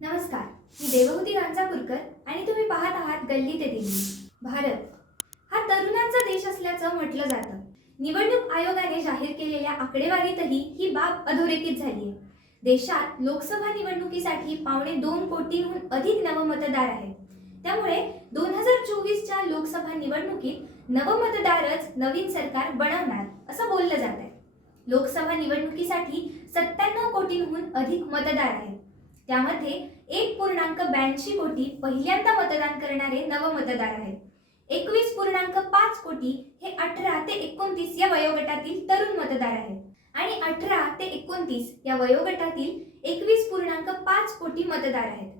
नमस्कार. मी देवहूती गांजापूरकर आणि तुम्ही पाहत आहात गल्ली ते दिल्ली भारत. हा तरुणांचा देश असल्याचं म्हटलं जातं. निवडणूक आयोगाने जाहीर केलेल्या आकडेवारीतही ही बाब अधोरेखित झाली आहे. देशात लोकसभा निवडणुकीसाठी पावणे दोन कोटींहून अधिक नवमतदार आहेत. त्यामुळे दोन हजार चोवीसच्या लोकसभा निवडणुकीत नवमतदारच नवीन सरकार बनवणार असं बोललं जात आहे लोकसभा निवडणुकीसाठी सत्त्याण्णव कोटींहून अधिक मतदार आहेत. त्यामध्ये एक पूर्णांक ब्याऐंशी कोटी पहिल्यांदा मतदान करणारे नवमतदार आहेत. एकवीस पूर्णांक पाच कोटी हे अठरा ते एकोणतीस या वयोगटातील तरुण मतदार आहेत. आणि अठरा ते एकोणतीस या वयोगटातील एकवीस पूर्णांक पाच कोटी मतदार आहेत.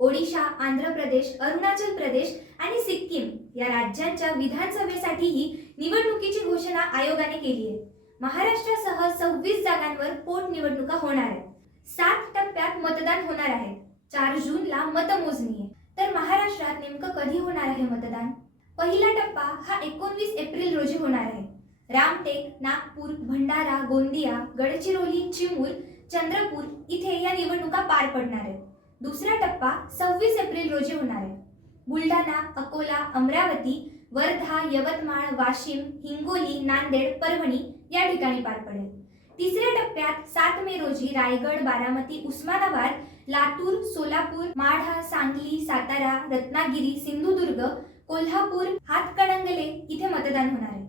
ओडिशा आंध्र प्रदेश अरुणाचल प्रदेश आणि सिक्कीम या राज्यांच्या विधानसभेसाठीही निवडणुकीची घोषणा आयोगाने केली आहे. महाराष्ट्रासह सव्वीस जागांवर पोटनिवडणुका होणार आहेत. सात टप्प्यात मतदान होणार आहे. चार जूनला मतमोजणी आहे. तर महाराष्ट्रात नेमकं कधी होणार आहे मतदान? पहिला टप्पा हा एकोणवीस एप्रिल रोजी होणार आहे. रामटेक नागपूर भंडारा गोंदिया गडचिरोली चिमूर चंद्रपूर इथे या निवडणुका पार पडणार आहेत. दुसरा टप्पा सव्वीस एप्रिल रोजी होणार आहे. बुलढाणा अकोला अमरावती वर्धा यवतमाळ वाशिम हिंगोली नांदेड परभणी या ठिकाणी पार पडेल. तिसऱ्या टप्प्यात सात मे रोजी रायगड बारामती उस्मानाबाद लातूर सोलापूर माढा सांगली सातारा रत्नागिरी सिंधुदुर्ग कोल्हापूर हातकणंगले इथे मतदान होणार आहे.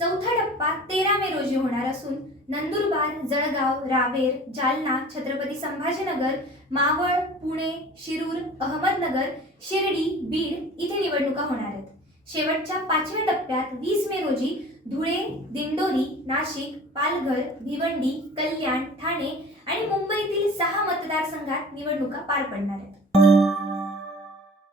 चौथा टप्पा तेरा मे रोजी होणार असून नंदुरबार जळगाव रावेर जालना छत्रपती संभाजीनगर मावळ पुणे शिरूर अहमदनगर शिर्डी बीड इथे निवडणुका होणार आहेत. शेवटच्या पाचव्या टप्प्यात वीस मे रोजी धुळे दिंडोरी नाशिक पालघर भिवंडी कल्याण ठाणे आणि मुंबईतील सहा मतदारसंघात निवडणुका पार पडणार आहेत.